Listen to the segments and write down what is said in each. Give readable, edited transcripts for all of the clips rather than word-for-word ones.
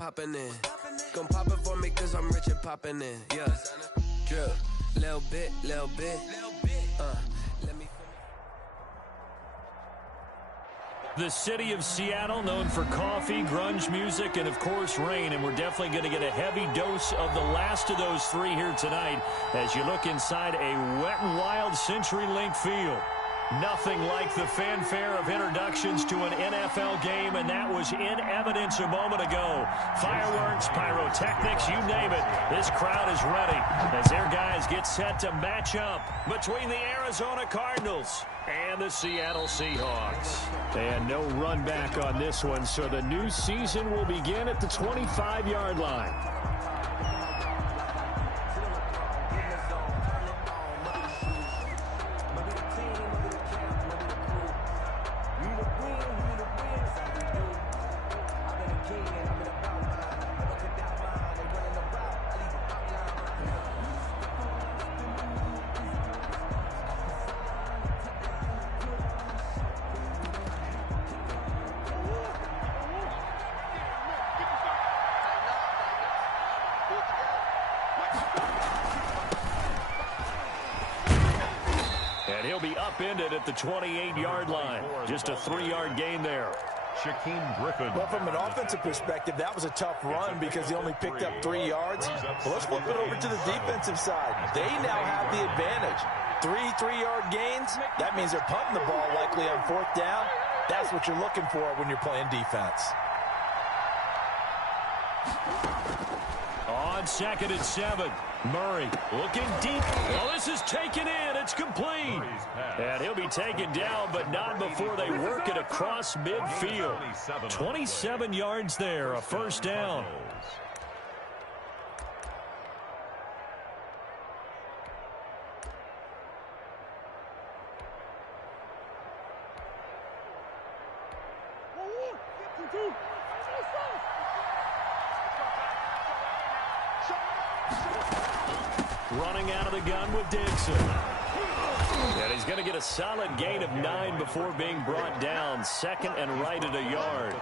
popping in. Gon' pop it for me cause I'm rich and popping in. Yeah. Drip. Little bit. Let me. The city of Seattle, known for coffee, grunge music, and, of course, rain. And we're definitely going to get a heavy dose of the last of those three here tonight as you look inside a wet and wild CenturyLink field. Nothing like the fanfare of introductions to an NFL game, and that was in evidence a moment ago. Fireworks, pyrotechnics, you name it. This crowd is ready as their guys get set to match up between the Arizona Cardinals and the Seattle Seahawks. And no run back on this one, so the new season will begin at the 25-yard line. And he'll be upended at the 28-yard line. Just a 3-yard gain there. Well, from an offensive perspective, that was a tough run because he only picked up 3 yards. Well, let's flip it over to the defensive side. They now have the advantage. 3-3-yard gains, that means they're punting the ball likely on 4th down. That's what you're looking for when you're playing defense. On 2nd and 7, Murray looking deep. Well, this is taken in. It's complete. And he'll be taken down, but not before they work it across midfield. 27 yards there, a first down. Running out of the gun with Dixon. And he's going to get a solid gain of 9 before being brought down. 2nd and right at a yard.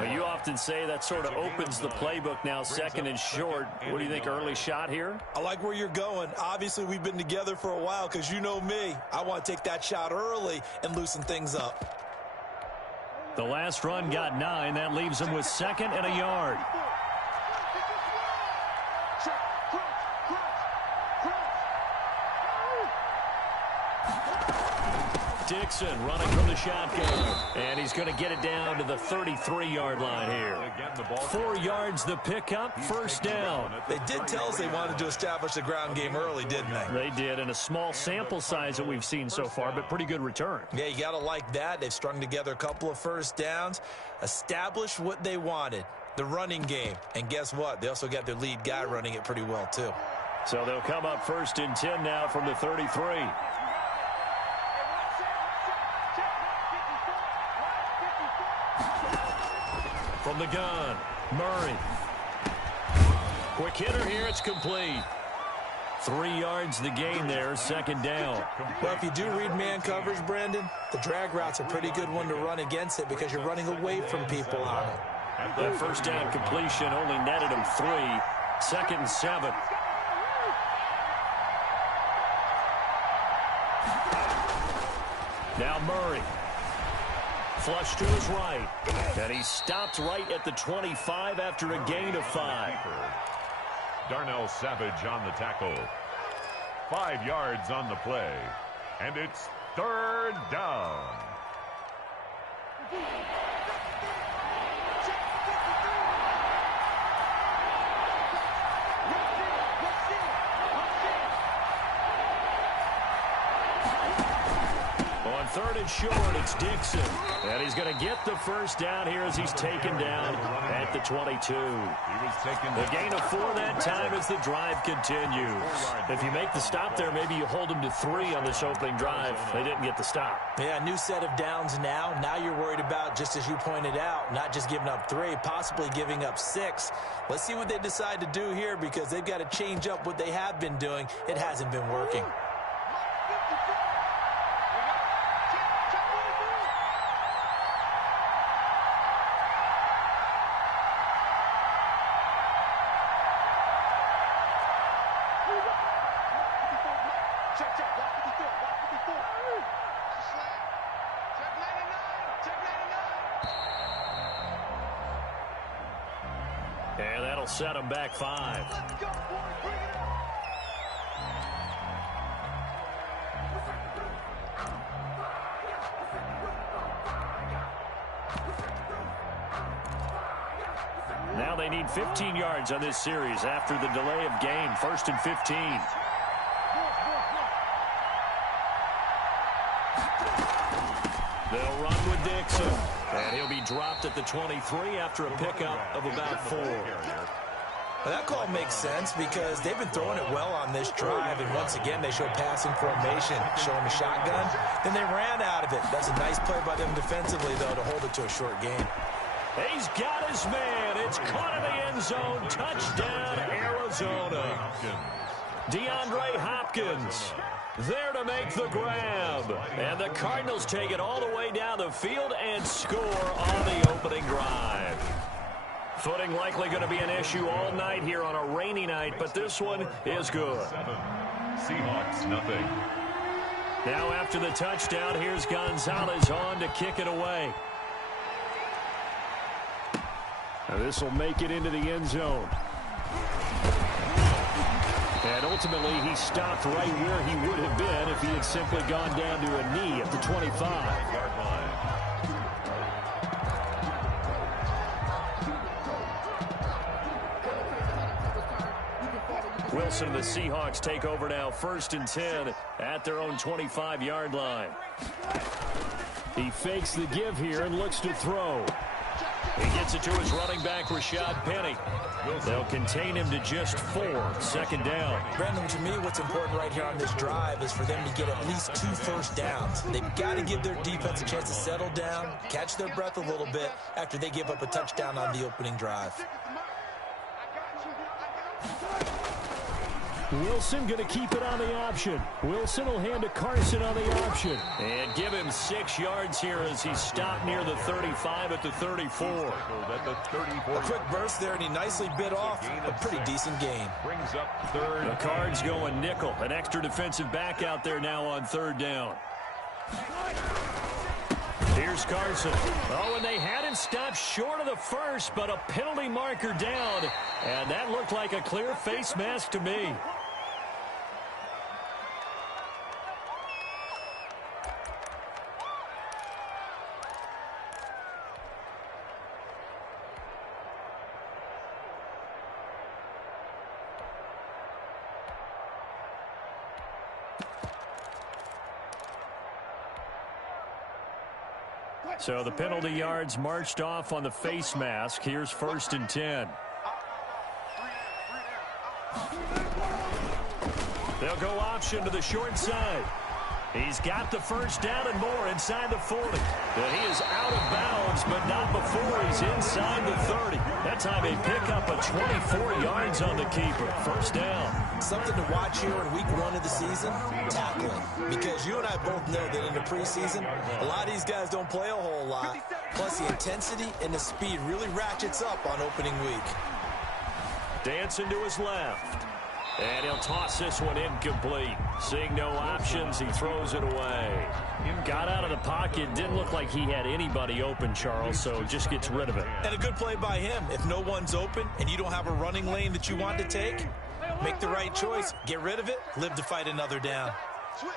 Well, you often say that sort of opens the playbook now, 2nd and short. What do you think, early shot here? I like where you're going. Obviously, we've been together for a while because you know me. I want to take that shot early and loosen things up. The last run got 9. That leaves him with 2nd and a yard. Dixon running from the shotgun. And he's going to get it down to the 33-yard line here. 4 yards the pickup, first down. They did tell us they wanted to establish the ground game early, didn't they? They did, in a small sample size that we've seen so far, but pretty good return. Yeah, you got to like that. They've strung together a couple of first downs, established what they wanted, the running game. And guess what? They also got their lead guy running it pretty well, too. So they'll come up 1st and 10 now from the 33. From the gun, Murray. Quick hitter here, it's complete. 3 yards the gain there, 2nd down. Well, if you do read man coverage, Brandon, the drag route's a pretty good one to run against it because you're running away from people on it. That first down completion only netted him 3. 2nd and 7. Now Murray. Flush to his right. And he stopped right at the 25 after a gain of 5. Darnell Savage on the tackle. 5 yards on the play. And it's 3rd down. On 3rd and short, it's Dixon. And he's going to get the first down here as he's taken down at the 22. The gain of 4 that time as the drive continues. If you make the stop there, maybe you hold them to 3 on this opening drive. They didn't get the stop. Yeah, new set of downs now. Now you're worried about, just as you pointed out, not just giving up 3, possibly giving up 6. Let's see what they decide to do here because they've got to change up what they have been doing. It hasn't been working. And that'll set him back 5. Now they need 15 yards on this series after the delay of game. 1st and 15. They'll run with Dixon. And he'll be dropped at the 23 after a pickup of about 4. Well, that call makes sense because they've been throwing it well on this drive, and once again they show passing formation, showing the shotgun. Then they ran out of it. That's a nice play by them defensively, though, to hold it to a short game. He's got his man. It's caught in the end zone. Touchdown, Arizona. DeAndre Hopkins there to make the grab. And the Cardinals take it all the way down the field and score on the opening drive. Footing likely going to be an issue all night here on a rainy night, but this one is good. 7. Seahawks, nothing. Now after the touchdown, here's Gonzalez on to kick it away. Now this will make it into the end zone. And ultimately, he stopped right where he would have been if he had simply gone down to a knee at the 25-yard line. Wilson and the Seahawks take over now, 1st and 10 at their own 25-yard line. He fakes the give here and looks to throw. He gets it to his running back, Rashad Penny. They'll contain him to just 4. 2nd down. Brandon, to me, what's important right here on this drive is for them to get at least 2 first downs. They've got to give their defense a chance to settle down, catch their breath a little bit after they give up a touchdown on the opening drive. Wilson going to keep it on the option. Wilson will hand to Carson on the option. And give him 6 yards here as he stopped near the 35 at the 34. A quick burst there, and he nicely bit off a pretty decent gain. Brings up 3rd. The Cards going nickel. An extra defensive back out there now on 3rd down. Here's Carson. Oh, and they had him stopped short of the first, but a penalty marker down. And that looked like a clear face mask to me. So the penalty yards marched off on the face mask. Here's 1st and 10. They'll go option to the short side. He's got the first down and more inside the 40. And he is out of bounds, but not before he's inside the 30. That time they pick up a 24 yards on the keeper. 1st down. Something to watch here in week 1 of the season, tackling. Because you and I both know that in the preseason, a lot of these guys don't play a whole lot. Plus the intensity and the speed really ratchets up on opening week. Dancing to his left. And he'll toss this one incomplete. Seeing no options, he throws it away. Got out of the pocket. Didn't look like he had anybody open, Charles, so just gets rid of it. And a good play by him. If no one's open and you don't have a running lane that you want to take, make the right choice. Get rid of it. Live to fight another down. Switch.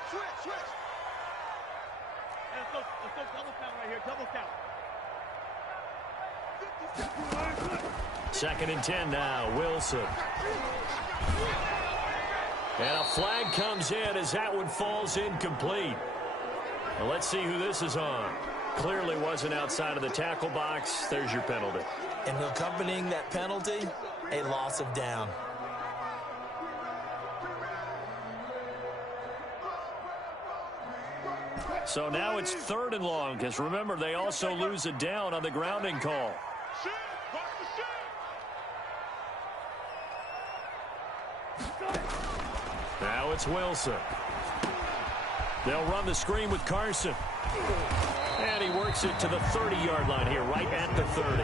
Let's go double count right here. Double count. 2nd and 10 now. Wilson. And a flag comes in as that one falls incomplete. Well, let's see who this is on. Clearly wasn't outside of the tackle box. There's your penalty. And accompanying that penalty, a loss of down. So now it's 3rd and long, because remember, they also lose a down on the grounding call. Now it's Wilson. They'll run the screen with Carson. And he works it to the 30-yard line here, right at the 30.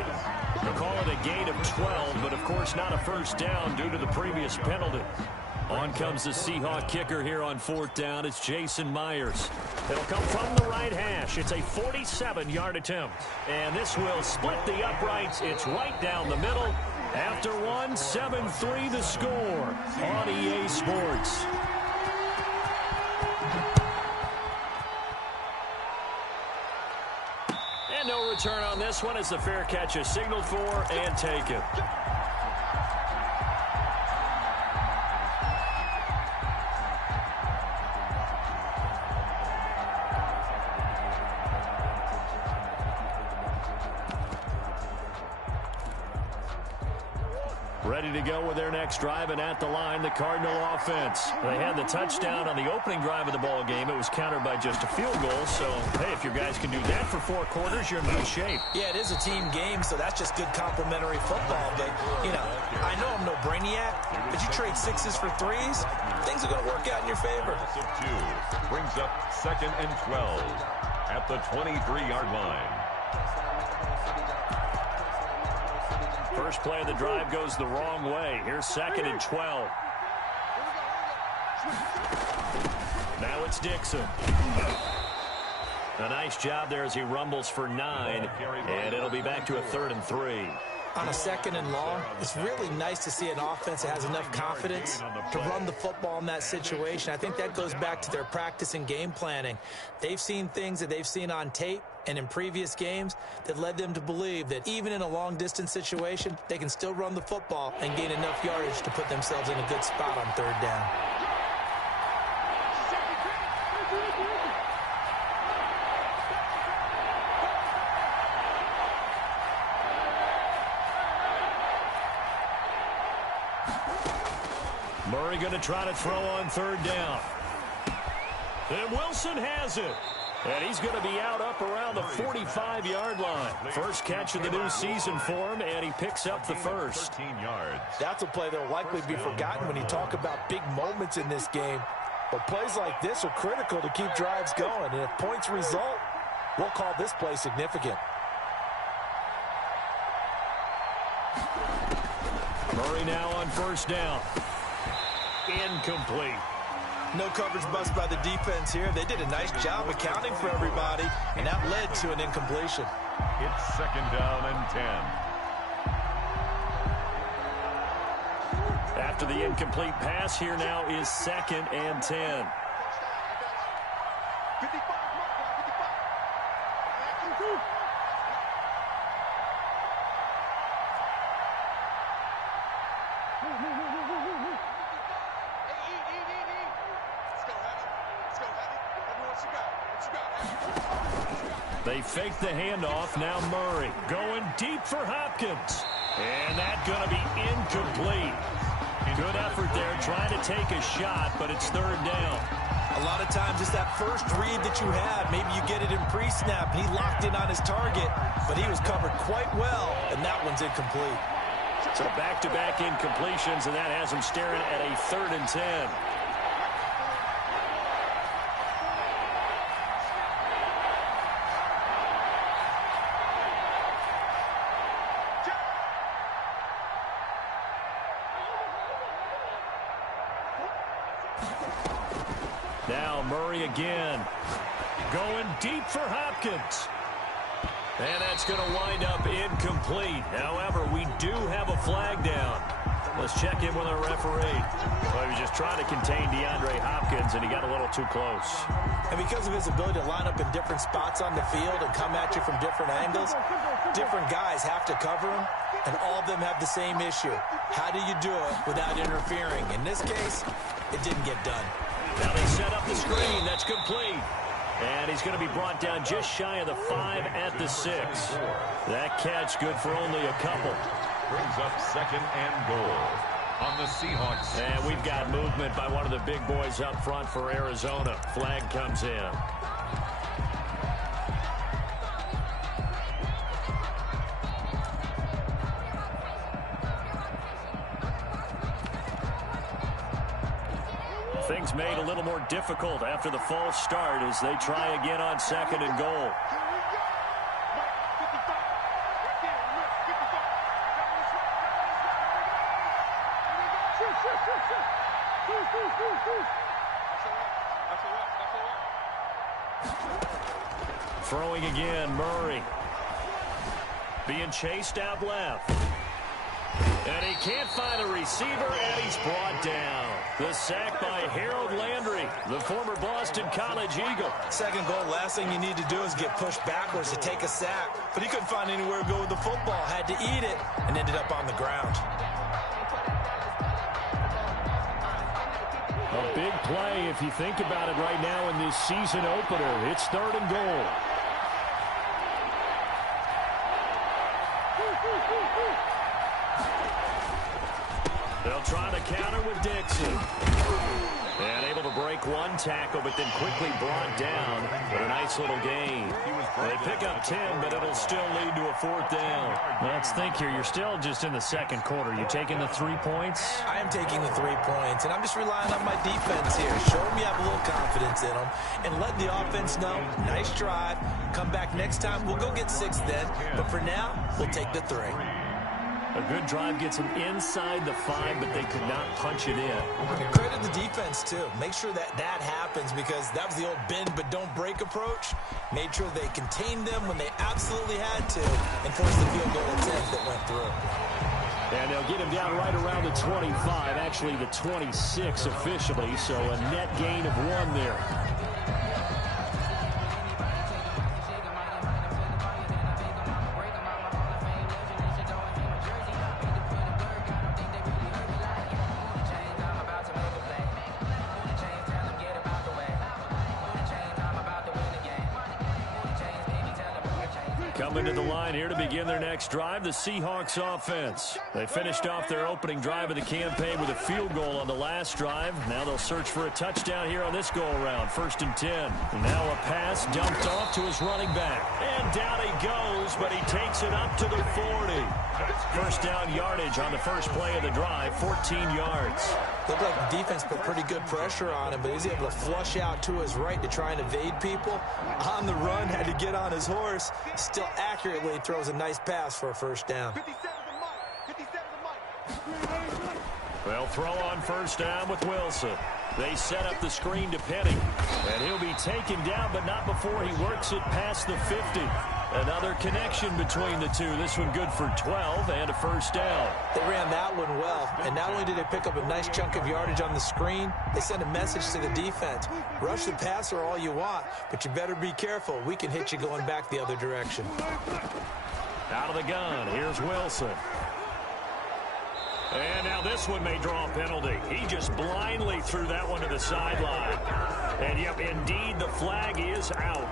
They'll call it a gain of 12, but of course not a first down due to the previous penalty. On comes the Seahawk kicker here on 4th down. It's Jason Myers. It'll come from the right hash. It's a 47-yard attempt. And this will split the uprights. It's right down the middle. After one, 7-3 the score on EA Sports. And no return on this one as the fair catch is signaled for and taken. Ready to go with their next drive, and at the line, the Cardinal offense. They had the touchdown on the opening drive of the ball game. It was countered by just a field goal. So, hey, if your guys can do that for 4 quarters, you're in good shape. Yeah, it is a team game, so that's just good complimentary football. But, you know, I know I'm no brainiac, but you trade 6s for 3s, things are going to work out in your favor. Brings up 2nd and 12 at the 23-yard line. First play of the drive goes the wrong way. Here's 2nd and 12. Now it's Dixon. A nice job there as he rumbles for 9, and it'll be back to a 3rd and 3. On a 2nd and long, it's really nice to see an offense that has enough confidence to run the football in that situation. I think that goes back to their practice and game planning. They've seen things that they've seen on tape and in previous games that led them to believe that even in a long-distance situation, they can still run the football and gain enough yardage to put themselves in a good spot on 3rd down. Murray going to try to throw on 3rd down. And Wilson has it. And he's going to be out up around the 45-yard line. First catch of the new season for him, and he picks up the first. 13 yards. That's a play that will likely be forgotten when you talk about big moments in this game. But plays like this are critical to keep drives going. And if points result, we'll call this play significant. Murray now on 1st down. Incomplete. No coverage bust by the defense here. They did a nice job accounting for everybody, and that led to an incompletion. It's 2nd down and 10. After the incomplete pass, here now is 2nd and 10. They fake the handoff. Now Murray going deep for Hopkins. And that's going to be incomplete. Good effort there trying to take a shot, but it's 3rd down. A lot of times it's that first read that you have. Maybe you get it in pre-snap, and he locked in on his target, but he was covered quite well, and that one's incomplete. So back-to-back incompletions, and that has him staring at a 3rd and 10. Now Murray again. Going deep for Hopkins. And that's going to wind up incomplete. However, we do have a flag down. Let's check in with our referee. Well, he was just trying to contain DeAndre Hopkins, and he got a little too close. And because of his ability to line up in different spots on the field and come at you from different angles, different guys have to cover him, and all of them have the same issue. How do you do it without interfering? In this case, it didn't get done. Now they set up the screen. That's complete. And he's going to be brought down just shy of the 5 at the 6. That catch good for only a couple. Brings up 2nd and goal on the Seahawks. And we've got movement by one of the big boys up front for Arizona. Flag comes in. Things made a little more difficult after the false start as they try again on 2nd and goal. Throwing again, Murray. Being chased out left. And he can't find a receiver, and he's brought down. The sack by Harold Landry, the former Boston College Eagle. Second goal, last thing you need to do is get pushed backwards to take a sack. But he couldn't find anywhere to go with the football, had to eat it, and ended up on the ground. A big play if you think about it right now in this season opener. It's 3rd and goal. They'll try the counter with Dixon. And able to break one tackle, but then quickly brought down. But a nice little gain. They pick up 10, but it'll still lead to a 4th down. Let's think here. You're still just in the second quarter. You taking the 3 points? I am taking the 3 points, and I'm just relying on my defense here. Show them you have a little confidence in them, and let the offense know, nice drive. Come back next time. We'll go get 6 then. But for now, we'll take the 3. A good drive gets them inside the 5, but they could not punch it in. And credit the defense, too. Make sure that happens, because that was the old bend but don't break approach. Made sure they contained them when they absolutely had to and forced the field goal attempt that went through. And they'll get him down right around the 25, actually the 26 officially, so a net gain of 1 there. Coming to the line here to begin their next drive, the Seahawks offense. They finished off their opening drive of the campaign with a field goal on the last drive. Now they'll search for a touchdown here on this go-around. 1st and 10. Now a pass dumped off to his running back. And down he goes, but he takes it up to the 40. First down yardage on the first play of the drive, 14 yards. Looked like the defense put pretty good pressure on him, but he was able to flush out to his right to try and evade people. On the run, had to get on his horse. Still accurately throws a nice pass for a first down. They'll throw on first down with Wilson. They set up the screen to Penny. And he'll be taken down, but not before he works it past the 50. Another connection between the two. This one good for 12 and a first down. They ran that one well. And not only did they pick up a nice chunk of yardage on the screen, they sent a message to the defense. Rush the passer all you want, but you better be careful. We can hit you going back the other direction. Out of the gun, here's Wilson. And now this one may draw a penalty. He just blindly threw that one to the sideline. And yep, indeed, the flag is out.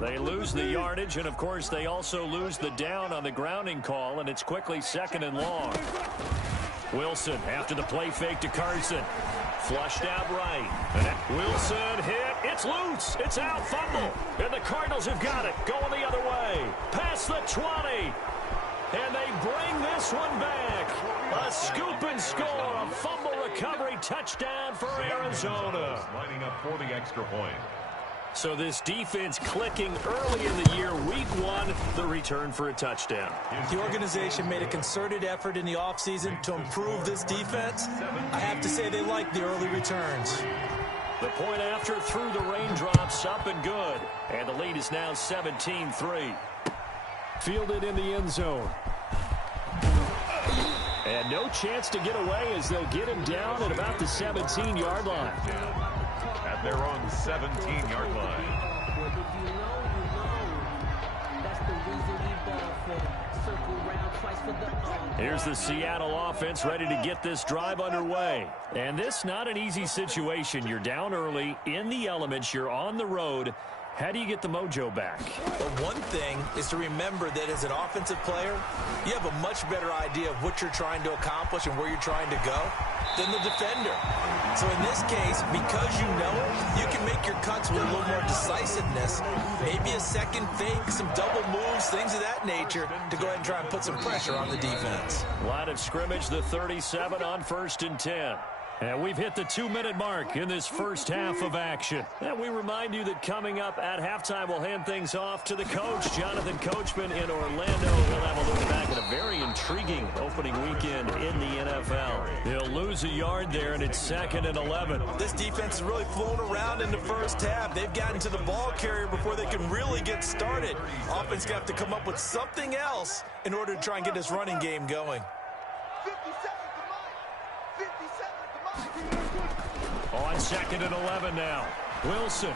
They lose the yardage, and of course they also lose the down on the grounding call, and it's quickly 2nd and long. Wilson after the play fake to Carson. Flushed out right. And Wilson hit. It's loose. It's out. Fumble. And the Cardinals have got it. Going the other way. Past the 20. And they bring this one back. A scoop and score. A fumble recovery touchdown for Arizona. Lining up for the extra point. So this defense clicking early in the year, week 1, the return for a touchdown. The organization made a concerted effort in the offseason to improve this defense. I have to say they like the early returns. The point after through the raindrops, up and good. And the lead is now 17-3. Fielded in the end zone. And no chance to get away as they'll get him down at about the 17-yard line. At their own 17-yard line. Here's the Seattle offense ready to get this drive underway. And this not an easy situation. You're down early, in the elements, you're on the road. How do you get the mojo back? Well, one thing is to remember that as an offensive player, you have a much better idea of what you're trying to accomplish and where you're trying to go than the defender. So in this case, because you know it, you can make your cuts with a little more decisiveness, maybe a second fake, some double moves, things of that nature, to go ahead and try and put some pressure on the defense. Line of scrimmage, the 37 on 1st and 10. And we've hit the 2-minute mark in this first half of action. And we remind you that coming up at halftime, we'll hand things off to the coach, Jonathan Coachman in Orlando. He'll have a look back at a very intriguing opening weekend in the NFL. He'll lose a yard there, and it's 2nd and 11. This defense has really flown around in the first half. They've gotten to the ball carrier before they can really get started. Offense got to come up with something else in order to try and get this running game going. 50 seconds to Mike. 50 seconds to Mike. On 2nd and 11 now. Wilson.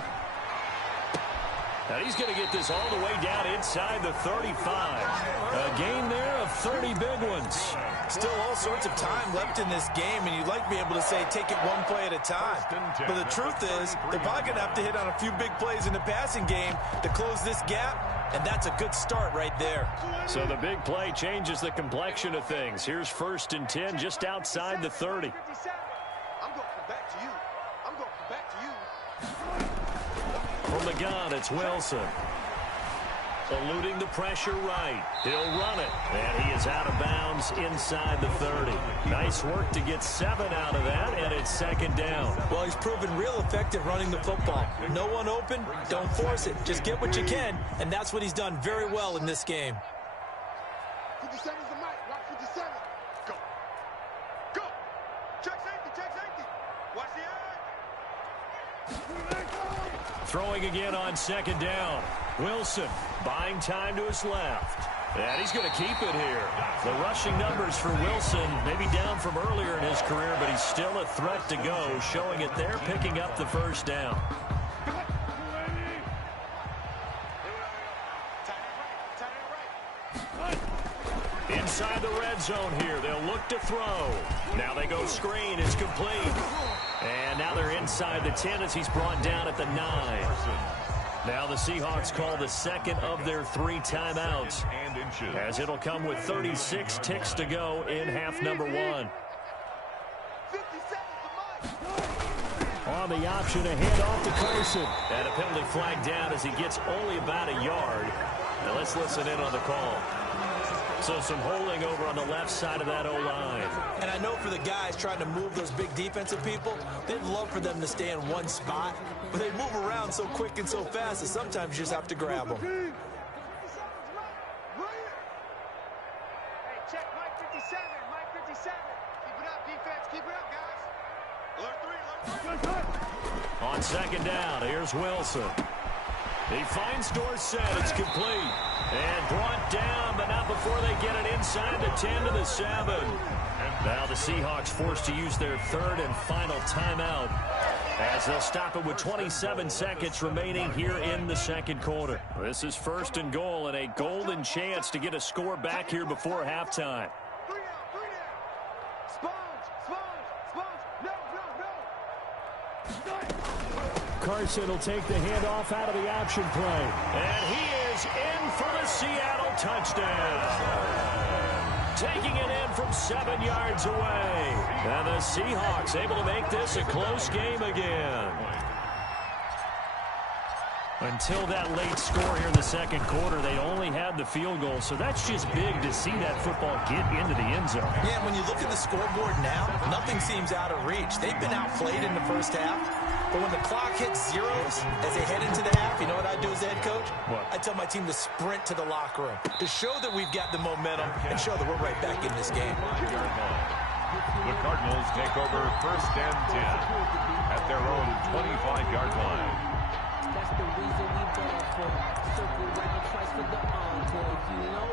And he's going to get this all the way down inside the 35. A gain there of 30 big ones. Still all sorts of time left in this game, and you'd like to be able to say take it one play at a time. But the truth is, they're probably going to have to hit on a few big plays in the passing game to close this gap, and that's a good start right there. So the big play changes the complexion of things. Here's 1st and 10 just outside the 30. I'm going to come back to you. I'm going to come back to you. From the gun, it's Wilson. Eluding the pressure right. He'll run it. And he is out of bounds inside the 30. Nice work to get 7 out of that, and it's 2nd down. Well, he's proven real effective running the football. No one open, don't force it. Just get what you can, and that's what he's done very well in this game. 57 is the mic. Watch 57. Go. Go. Check safety. Check safety. Watch the eye. Throwing again on 2nd down. Wilson buying time to his left. And he's going to keep it here. The rushing numbers for Wilson maybe down from earlier in his career, but he's still a threat to go, showing it there, picking up the 1st down. Inside the red zone here. They'll look to throw. Now they go screen. It's complete. And now they're inside the 10 as he's brought down at the 9. Now the Seahawks call the 2nd of their 3 timeouts, as it'll come with 36 ticks to go in half number 1. On the option, a handoff to Carson. And a penalty flag down as he gets only about a yard. Now let's listen in on the call. So some holding over on the left side of that O-line. And I know for the guys trying to move those big defensive people, they'd love for them to stay in one spot, but they move around so quick and so fast that sometimes you just have to grab them. Hey, check Mike 57. Mike 57. Keep it up, defense. Keep it up, guys. Alert 3. On 2nd down, here's Wilson. He finds Dorsett. It's complete. And brought down, but not before they get it inside the 10 to the 7. Now the Seahawks forced to use their 3rd and final timeout, as they'll stop it with 27 seconds remaining here in the 2nd quarter. This is 1st and goal, and a golden chance to get a score back here before halftime. 3 down. 3 down. Sponge. No. Carson will take the handoff out of the option play. And he is in for the Seattle touchdown. Taking it in from 7 yards away. And the Seahawks able to make this a close game again. Until that late score here in the 2nd quarter, they only had the field goal. So that's just big to see that football get into the end zone. Yeah, when you look at the scoreboard now, nothing seems out of reach. They've been outplayed in the first half. But when the clock hits zeros as they head into the half, you know what I do as the head coach? What? I tell my team to sprint to the locker room to show that we've got the momentum and show that we're right back in this game. The Cardinals take over 1st and 10 at their own 25-yard line. That's the reason we ball for. Circle round twice for the encore. You know.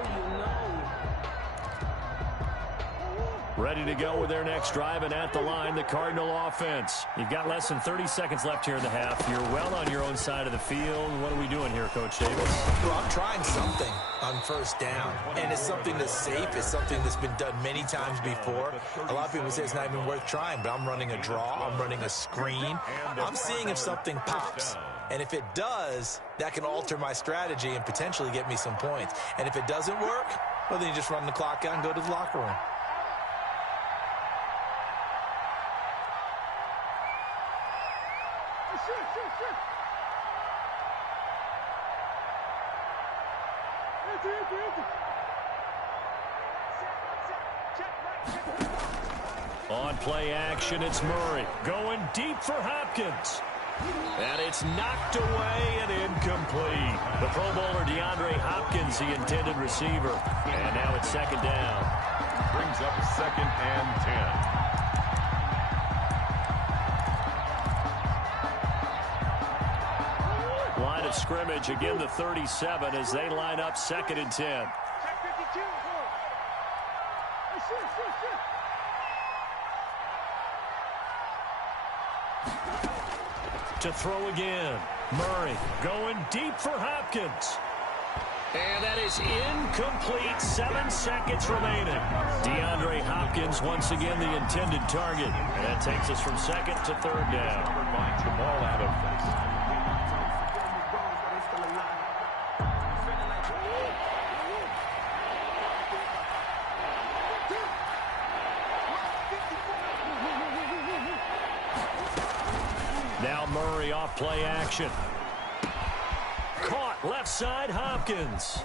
Ready to go with their next drive, and at the line, the Cardinal offense. You've got less than 30 seconds left here in the half. You're well on your own side of the field. What are we doing here, Coach Davis? Well, I'm trying something on 1st down, and it's something that's safe. It's something that's been done many times before. A lot of people say it's not even worth trying, but I'm running a draw. I'm running a screen. I'm seeing if something pops. And if it does, that can alter my strategy and potentially get me some points. And if it doesn't work, well, then you just run the clock out and go to the locker room. On play action, it's Murray going deep for Hopkins. And it's knocked away and incomplete. The Pro Bowler DeAndre Hopkins, the intended receiver. And now it's second down. Brings up 2nd and 10. Line of scrimmage, again the 37 as they line up 2nd and 10. To throw again. Murray going deep for Hopkins. And that is incomplete. 7 seconds remaining. DeAndre Hopkins once again the intended target. And that takes us from 2nd to 3rd down. Covered by Jamal Adams. Now Murray off play action. Caught left side Hopkins.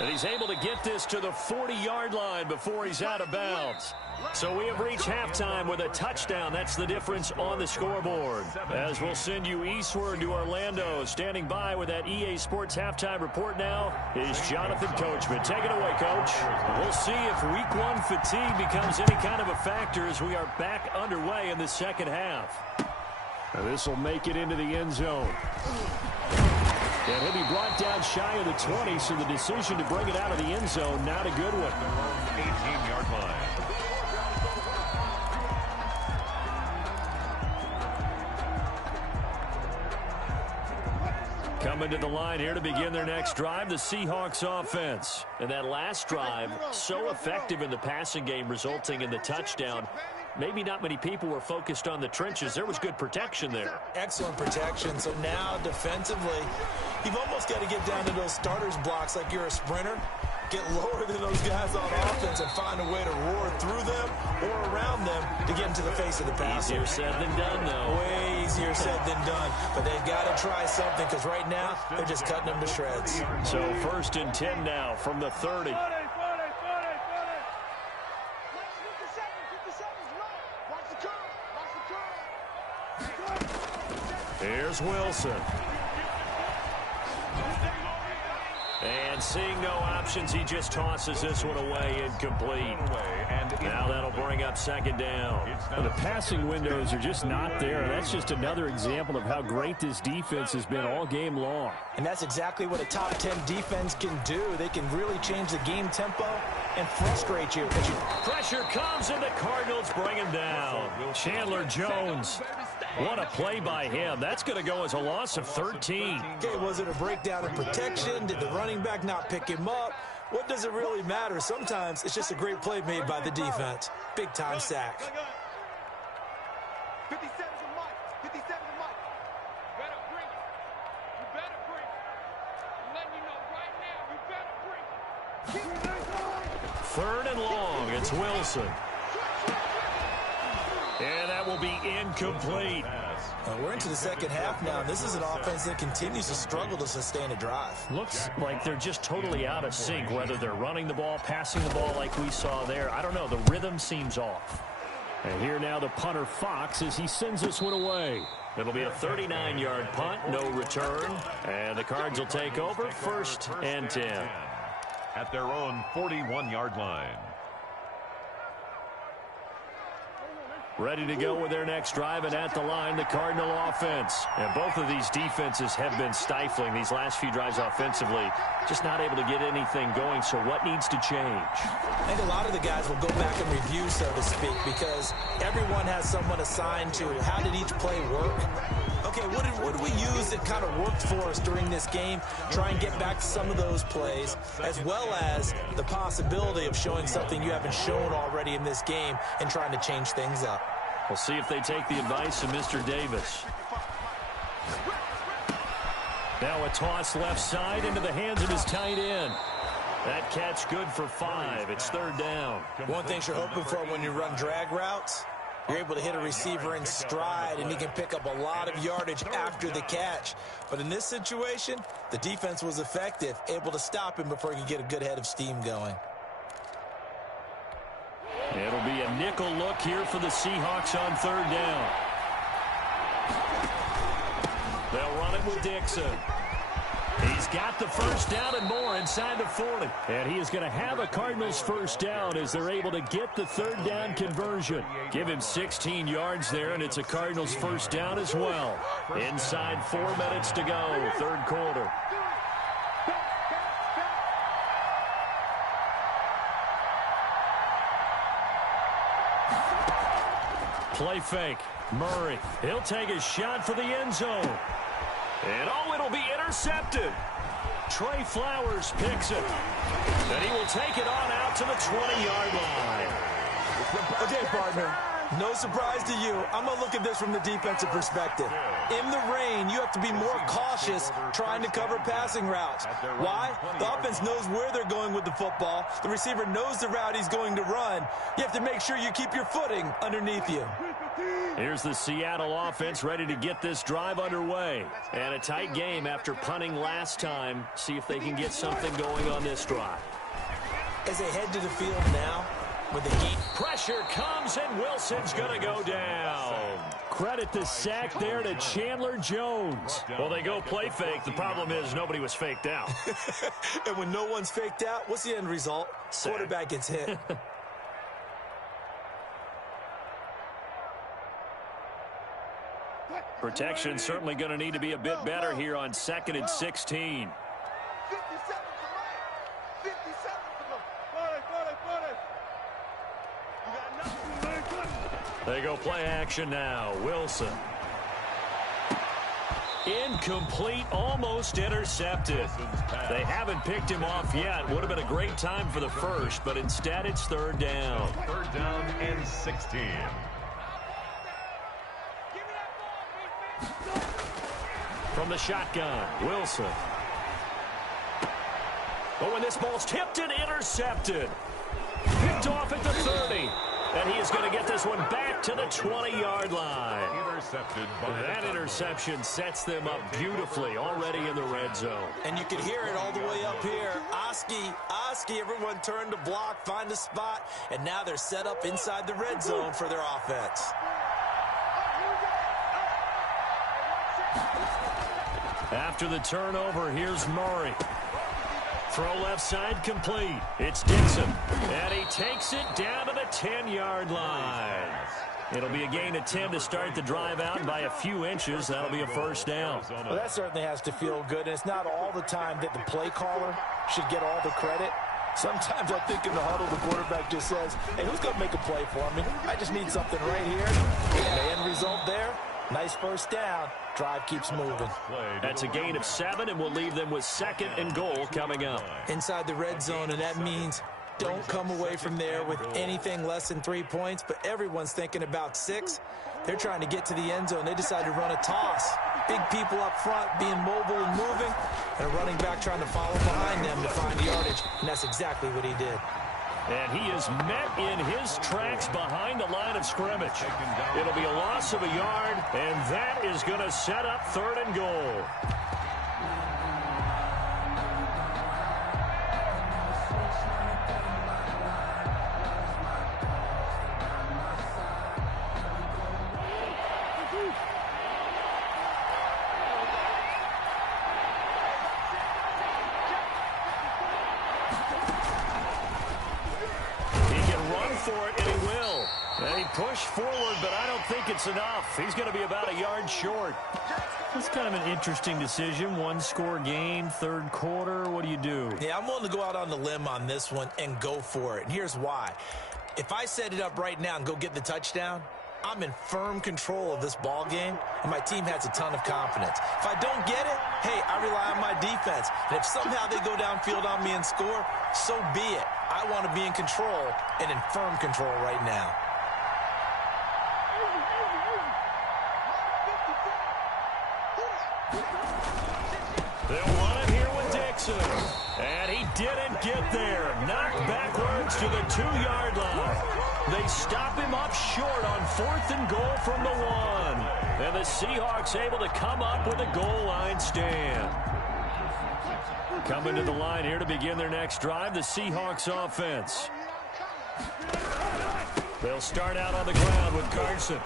And he's able to get this to the 40-yard line before he's out of bounds. So we have reached halftime with a touchdown. That's the difference on the scoreboard. As we'll send you eastward to Orlando. Standing by with that EA Sports halftime report now is Jonathan Coachman. Take it away, Coach. We'll see if week 1 fatigue becomes any kind of a factor as we are back underway in the second half. Now this will make it into the end zone. And he'll be brought down shy of the 20, so the decision to bring it out of the end zone, not a good one. 18-yard line. Coming to the line here to begin their next drive, the Seahawks offense. And that last drive, so effective in the passing game, resulting in the touchdown. Maybe not many people were focused on the trenches. There was good protection there. Excellent protection. So now defensively, you've almost got to get down to those starters blocks like you're a sprinter. Get lower than those guys on offense and find a way to roar through them or around them to get into the face of the passer. Easier said than done, though. Way easier said than done. But they've got to try something because right now they're just cutting them to shreds. So 1st and 10 now from the 30. Here's Wilson. And seeing no options, he just tosses this one away, incomplete. Now that'll bring up 2nd down. Well, the passing windows are just not there. That's just another example of how great this defense has been all game long. And that's exactly what a top 10 defense can do. They can really change the game tempo and frustrate you. Pressure comes, and the Cardinals bring him down. Chandler Jones. What a play by him. That's going to go as a loss of 13. Okay, was it a breakdown in protection? Did the running back not pick him up? What does it really matter? Sometimes it's just a great play made by the defense. Big-time sack. 57's a mic. 57's a mic. You better bring it. You better bring it. I'm letting you know right now, you better bring it. 3rd and long. It's Wilson. And that will be incomplete. We're into the second half now. This is an offense that continues to struggle to sustain a drive. Looks like they're just totally out of sync, whether they're running the ball, passing the ball like we saw there. I don't know. The rhythm seems off. And here now the punter Fox as he sends this one away. It'll be a 39-yard punt, no return. And the Cards will take over 1st and 10. At their own 41-yard line. Ready to go with their next drive, and at the line, the Cardinal offense. And both of these defenses have been stifling these last few drives offensively. Just not able to get anything going, so what needs to change? I think a lot of the guys will go back and review, so to speak, because everyone has someone assigned to how did each play work. Okay, what did we use that kind of worked for us during this game? Try and get back to some of those plays, as well as the possibility of showing something you haven't shown already in this game and trying to change things up. We'll see if they take the advice of Mr. Davis. Now a toss left side into the hands of his tight end. That catch good for 5. It's 3rd down. One thing you're hoping for when you run drag routes, you're able to hit a receiver in stride, and he can pick up a lot of yardage after the catch. But in this situation, the defense was effective, able to stop him before he could get a good head of steam going. It'll be a nickel look here for the Seahawks on third down. They'll run it with Dixon. He's got the first down and more inside the 40. And he is going to have a Cardinals first down as they're able to get the third down conversion. Give him 16 yards there, and it's a Cardinals first down as well. Inside 4 minutes to go, third quarter. Play fake. Murray. He'll take a shot for the end zone. And it'll be intercepted. Trey Flowers picks it. And he will take it on out to the 20-yard line. Okay, partner. No surprise to you. I'm going to look at this from the defensive perspective. In the rain, you have to be more cautious trying to cover passing routes. Why? The offense knows where they're going with the football. The receiver knows the route he's going to run. You have to make sure you keep your footing underneath you. Here's the Seattle offense ready to get this drive underway. And a tight game after punting last time. See if they can get something going on this drive. As they head to the field now, with the heat. Pressure comes, and Wilson's going to go down. Credit the sack there to Chandler Jones. Well, they go play fake. The problem is nobody was faked out. And when no one's faked out, what's the end result? Sack. Quarterback gets hit. Protection certainly going to need to be a bit better here on 2nd and 16. 57 to 57 to go. They go play action now. Wilson. Incomplete, almost intercepted. They haven't picked him off yet. Would have been a great time for the first, but instead it's third down. Third down and 16. From the shotgun, Wilson. Oh, and this ball's tipped and intercepted. Picked off at the 30. And he is going to get this one back to the 20-yard line. Intercepted by that interception sets them up beautifully already in the red zone. And you can hear it all the way up here. Oski, everyone turned to block, find a spot, and now they're set up inside the red zone for their offense. After the turnover, here's Murray. Throw left side complete. It's Dixon. And he takes it down to the 10-yard line. It'll be a gain of 10 to start the drive out by a few inches. That'll be a first down. Well, that certainly has to feel good. And it's not all the time that the play caller should get all the credit. Sometimes I think in the huddle, the quarterback just says, hey, who's going to make a play for me? I just need something right here. And the end result there, nice first down. Drive keeps moving. That's a gain of 7, and we'll leave them with 2nd and goal coming up. Inside the red zone, and that means don't come away from there with anything less than 3 points, but everyone's thinking about 6. They're trying to get to the end zone. They decide to run a toss. Big people up front being mobile and moving, and a running back trying to follow behind them to find yardage, and that's exactly what he did. And he is met in his tracks behind the line of scrimmage. It'll be a loss of a yard, and that is going to set up 3rd and goal. Push forward, but I don't think it's enough. He's going to be about a yard short. It's kind of an interesting decision. 1-score game, 3rd quarter. What do you do? Yeah, I'm willing to go out on the limb on this one and go for it. And here's why. If I set it up right now and go get the touchdown, I'm in firm control of this ball game, and my team has a ton of confidence. If I don't get it, hey, I rely on my defense. And if somehow they go downfield on me and score, so be it. I want to be in control and in firm control right now. They'll run it here with Dixon. And he didn't get there. Knocked backwards to the 2-yard line. They stop him up short on 4th and goal from the 1. And the Seahawks able to come up with a goal line stand. Coming to the line here to begin their next drive, the Seahawks offense. They'll start out on the ground with Carson.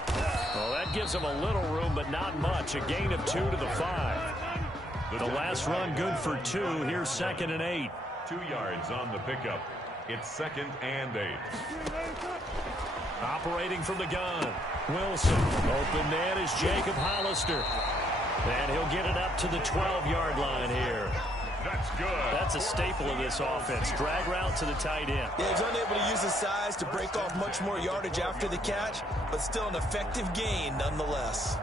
Well, that gives them a little room, but not much. A gain of 2 to the 5. The last run good for 2. Here's 2nd and 8. 2 yards on the pickup. It's 2nd and 8. Operating from the gun. Wilson. Open man is Jacob Hollister. And he'll get it up to the 12-yard line here. That's good. That's a staple of this offense. Drag route to the tight end. Yeah, he's unable to use his size to break off much more yardage after the catch, but still an effective gain nonetheless.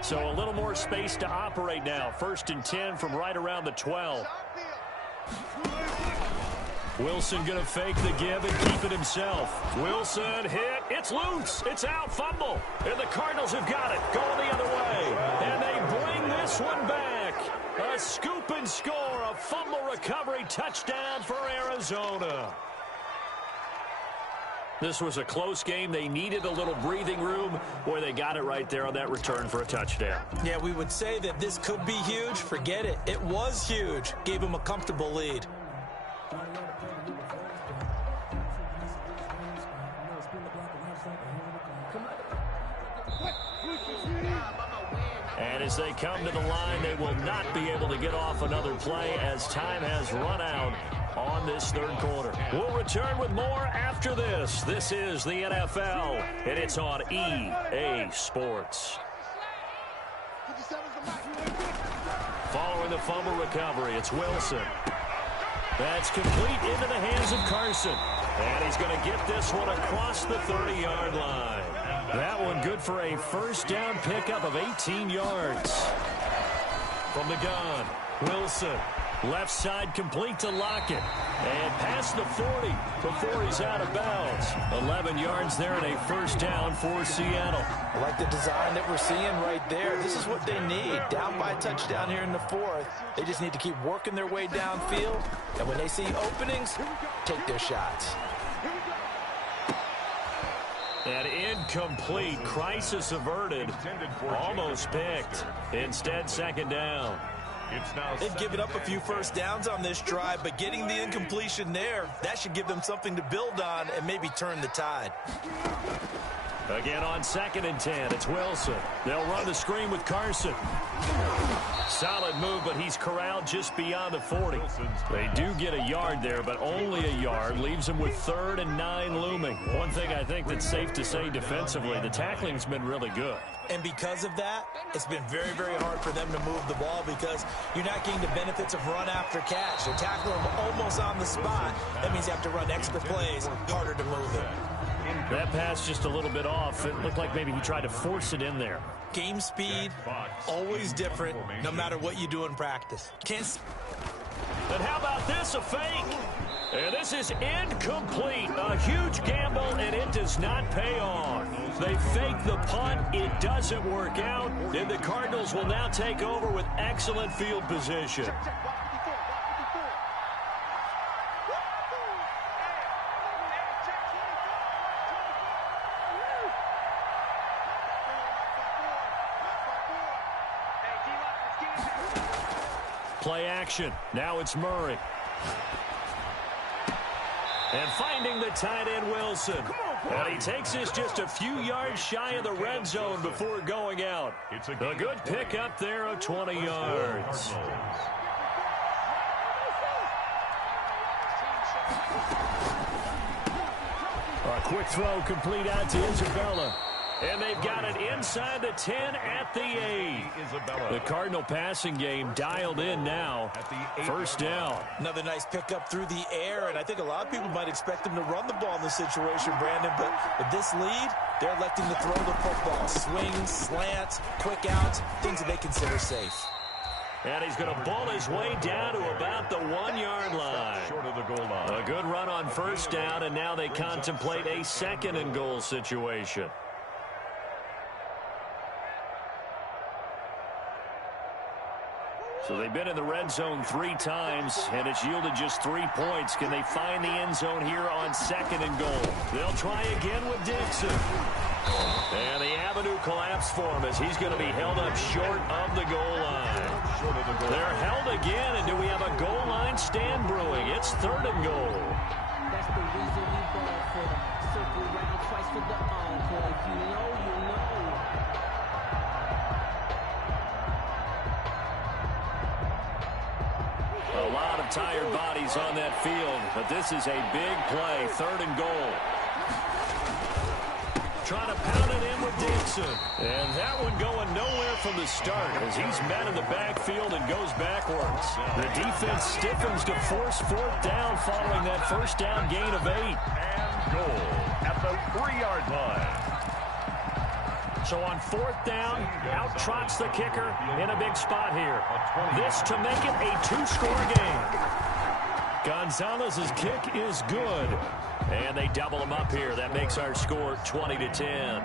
So a little more space to operate now. 1st and 10 from right around the 12. Wilson going to fake the give and keep it himself. Wilson hit. It's loose. It's out. Fumble. And the Cardinals have got it. Going the other way. And they bring this one back. A scoop and score. A fumble recovery touchdown for Arizona. This was a close game. They needed a little breathing room. Boy, they got it right there on that return for a touchdown. Yeah, we would say that this could be huge. Forget it. It was huge. Gave him a comfortable lead. And as they come to the line, they will not be able to get off another play as time has run out on this 3rd quarter. We'll return with more after this. This is the NFL, and it's on EA Sports. Following the fumble recovery, it's Wilson. That's complete into the hands of Carson. And he's going to get this one across the 30-yard line. That one good for a 1st down pickup of 18 yards. From the gun, Wilson. Left side complete to Lockett. And past the 40 before he's out of bounds. 11 yards there and a 1st down for Seattle. I like the design that we're seeing right there. This is what they need. Down by a touchdown here in the 4th. They just need to keep working their way downfield. And when they see openings, take their shots. And incomplete. Crisis averted. Almost picked. Instead, 2nd down. They've given up a few 1st downs on this drive, but getting the incompletion there, that should give them something to build on and maybe turn the tide. Again on 2nd and 10, it's Wilson. They'll run the screen with Carson. Solid move, but he's corralled just beyond the 40. They do get a yard there, but only a yard. Leaves them with 3rd and 9 looming. One thing I think that's safe to say defensively, the tackling's been really good. And because of that, it's been very, very hard for them to move the ball because you're not getting the benefits of run after catch. They're tackling them almost on the spot. That means you have to run extra plays, harder to move it. That pass just a little bit off. It looked like maybe he tried to force it in there. Game speed, always different, no matter what you do in practice. And how about this, a fake? And this is incomplete. A huge gamble, and it does not pay off. They fake the punt. It doesn't work out. And the Cardinals will now take over with excellent field position. Play action. Now it's Murray. And finding the tight end, Wilson. And he takes this just a few yards shy of the red zone before going out. A good pickup there of 20 yards. A quick throw complete out to Isabella. And they've got it inside the 10 at the 8. The Cardinal passing game dialed in now. 1st down. Another nice pickup through the air, and I think a lot of people might expect them to run the ball in this situation, Brandon, but with this lead, they're electing to throw the football. Swings, slants, quick outs, things that they consider safe. And he's going to bull his way down to about the 1-yard line. Short of the goal line. A good run on 1st down, and now they contemplate a 2nd and goal situation. So they've been in the red zone 3 times, and it's yielded just 3 points. Can they find the end zone here on 2nd and goal? They'll try again with Dixon. And the avenue collapsed for him as he's going to be held up short of the goal line. They're held again, and do we have a goal line stand brewing? It's 3rd and goal. That's the reason we ball for. Circle around twice for the encore. If you know, you know. A lot of tired bodies on that field, but this is a big play. 3rd and goal. Trying to pound it in with Dixon. And that one going nowhere from the start as he's met in the backfield and goes backwards. The defense stiffens to force 4th down following that first down gain of 8. And goal at the 3-yard line. So on 4th down, out trots the kicker in a big spot here. This to make it a 2-score game. Gonzalez's kick is good. And they double him up here. That makes our score 20-10.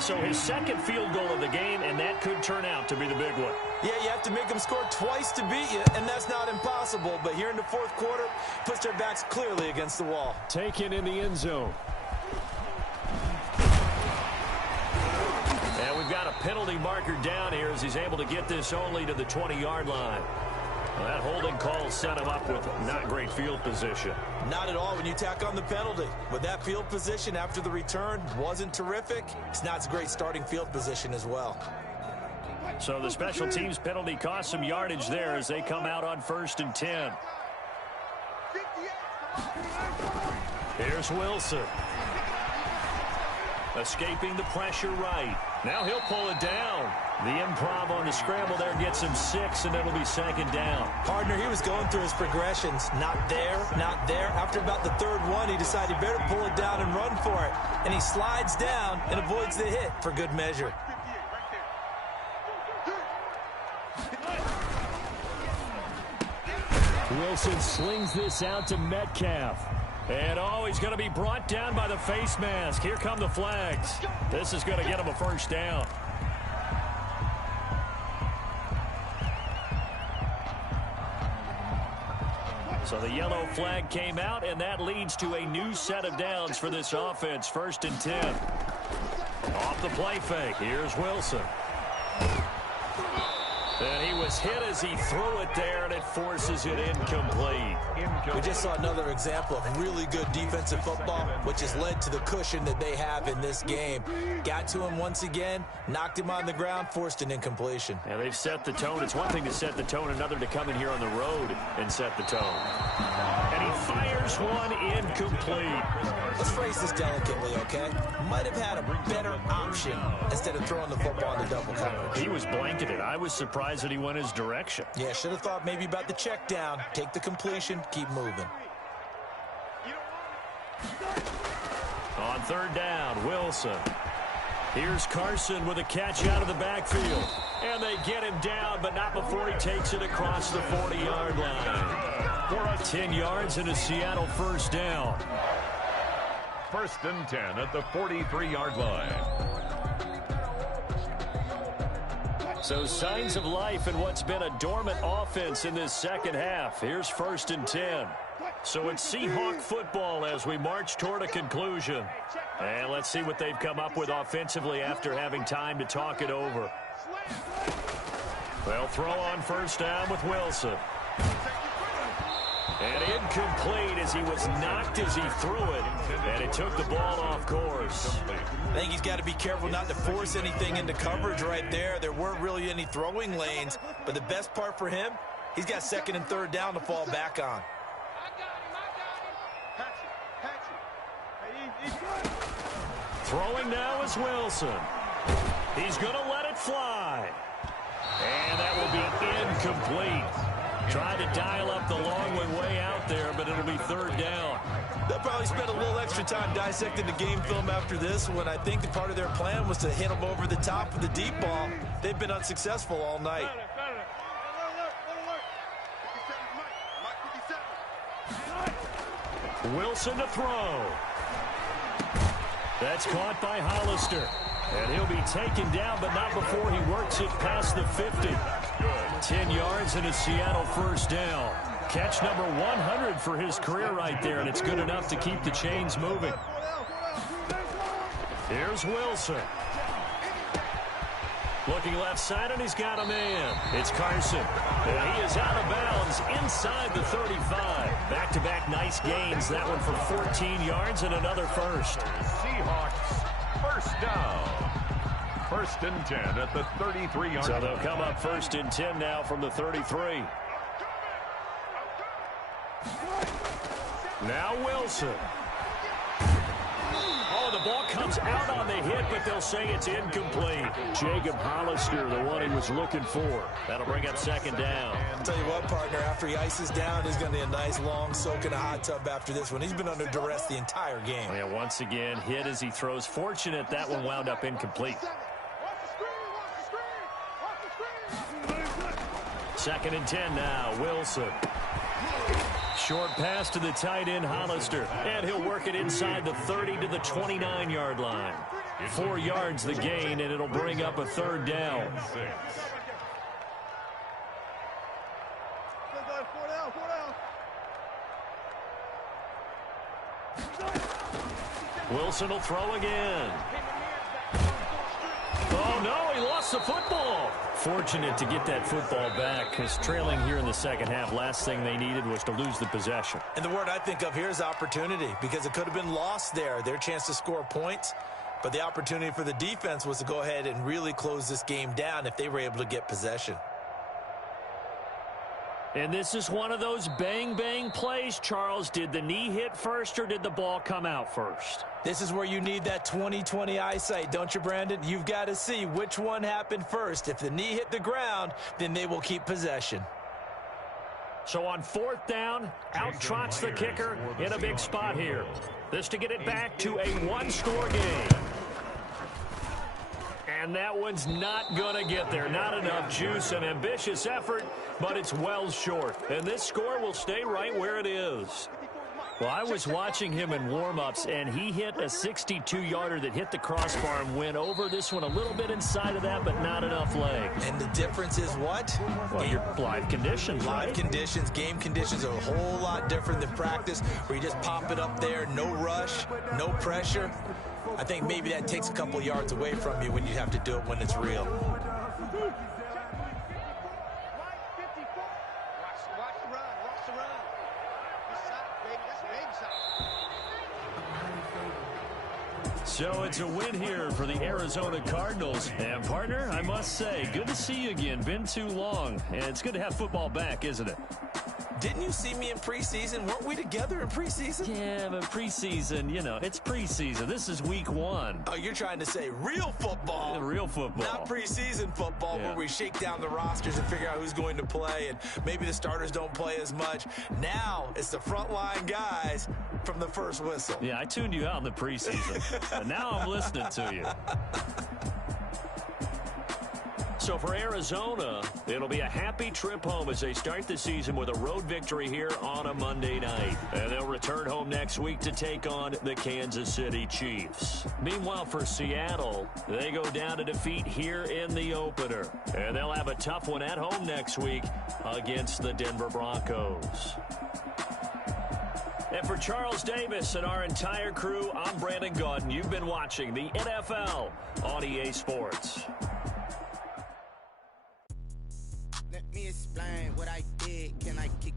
So his 2nd field goal of the game, and that could turn out to be the big one. Yeah, you have to make them score twice to beat you, and that's not impossible. But here in the 4th quarter, puts their backs clearly against the wall. Taken in the end zone. And we've got a penalty marker down here as he's able to get this only to the 20-yard line. Well, that holding call set him up with not great field position. Not at all when you tack on the penalty. With that field position after the return wasn't terrific. It's not a great starting field position as well. So the special teams penalty cost some yardage there as they come out on 1st and 10. Here's Wilson. Escaping the pressure right. Now he'll pull it down. The improv on the scramble there gets him 6, and it'll be 2nd down. Partner, he was going through his progressions. Not there, not there. After about the 3rd one, he decided he better pull it down and run for it. And he slides down and avoids the hit for good measure. Wilson slings this out to Metcalf. And he's going to be brought down by the face mask. Here come the flags. This is going to get him a 1st down. So the yellow flag came out, and that leads to a new set of downs for this offense. 1st and 10. Off the play fake. Here's Wilson. And he was hit as he threw it there, and it forces it incomplete. We just saw another example of really good defensive football, which has led to the cushion that they have in this game. Got to him once again, knocked him on the ground, forced an incompletion. Yeah, they've set the tone. It's one thing to set the tone, another to come in here on the road and set the tone. And he fires one incomplete. Let's phrase this delicately, okay? Might have had a better option instead of throwing the football in the double coverage. He was blanketed. I was surprised that he went his direction. Yeah, should have thought maybe about the check down, take the completion, keep moving. On 3rd down, Wilson. Here's Carson with a catch out of the backfield. And they get him down, but not before he takes it across the 40-yard line. For 10 yards and a Seattle 1st down. 1st and 10 at the 43-yard line. So signs of life in what's been a dormant offense in this 2nd half. Here's 1st and 10. So it's Seahawk football as we march toward a conclusion. And let's see what they've come up with offensively after having time to talk it over. They'll throw on 1st down with Wilson. And incomplete as he was knocked as he threw it. And it took the ball off course. I think he's got to be careful not to force anything into coverage right there. There weren't really any throwing lanes. But the best part for him, he's got 2nd and 3rd down to fall back on. Throwing now is Wilson. He's going to let it fly. And that will be incomplete. Tried to dial up the long way out there, but it'll be 3rd down. They'll probably spend a little extra time dissecting the game film after this one. I think the part of their plan was to hit them over the top with the deep ball. They've been unsuccessful all night. Wilson to throw. That's caught by Hollister. And he'll be taken down, but not before he works it past the 50. 10 yards and a Seattle first down. Catch number 100 for his career right there, and it's good enough to keep the chains moving. Here's Wilson. Looking left side, and he's got a man. It's Carson. And he is out of bounds inside the 35. Back-to-back nice gains. That one for 14 yards and another first. Seahawks first down. First and 10 at the 33-yard So line. they'll come up first and 10 now from the 33. Now Wilson. Oh, the ball comes out on the hit, but they'll say it's incomplete. Jacob Hollister, the one he was looking for. That'll bring up second down. I'll tell you what, partner, after he ices down, he's going to need a nice long soak in a hot tub after this one. He's been under duress the entire game. Yeah, once again, hit as he throws. Fortunate that one wound up incomplete. Second and 10 now, Wilson. Short pass to the tight end, Hollister. And he'll work it inside the 30 to the 29-yard line. 4 yards the gain, and it'll bring up a third down. Wilson will throw again. Oh, no, he lost the football. Fortunate to get that football back, because trailing here in the second half, last thing they needed was to lose the possession. And the word I think of here is opportunity, because it could have been lost there, their chance to score points. But the opportunity for the defense was to go ahead and really close this game down if they were able to get possession. And this is one of those bang-bang plays, Charles. Did the knee hit first or did the ball come out first? This is where you need that 20/20 eyesight, don't you, Brandon? You've got to see which one happened first. If the knee hit the ground, then they will keep possession. So on fourth down, out trots the kicker in a big spot here. This to get it back to a one-score game. And that one's not going to get there. Not enough juice. An ambitious effort, but it's well short. And this score will stay right where it is. Well, I was watching him in warm-ups, and he hit a 62-yarder that hit the crossbar and went over. This one a little bit inside of that, but not enough leg. And the difference is what? Well, your live conditions, live right? conditions, game conditions are a whole lot different than practice, where you just pop it up there, no rush, no pressure. I think maybe that takes a couple yards away from you when you have to do it when it's real. So it's a win here for the Arizona Cardinals. And, partner, I must say, good to see you again. Been too long. And it's good to have football back, isn't it? Didn't you see me in preseason? Weren't we together in preseason? Yeah, but preseason, you know, it's preseason. This is week 1. Oh, you're trying to say real football. Real football. Not preseason football, where we shake down the rosters and figure out who's going to play, and maybe the starters don't play as much. Now it's the frontline guys from the first whistle. Yeah, I tuned you out in the preseason. And now I'm listening to you. So for Arizona, it'll be a happy trip home as they start the season with a road victory here on a Monday night. And they'll return home next week to take on the Kansas City Chiefs. Meanwhile, for Seattle, they go down to defeat here in the opener. And they'll have a tough one at home next week against the Denver Broncos. And for Charles Davis and our entire crew, I'm Brandon Gaudin. You've been watching the NFL on EA Sports. Let me explain what I did. Can I kick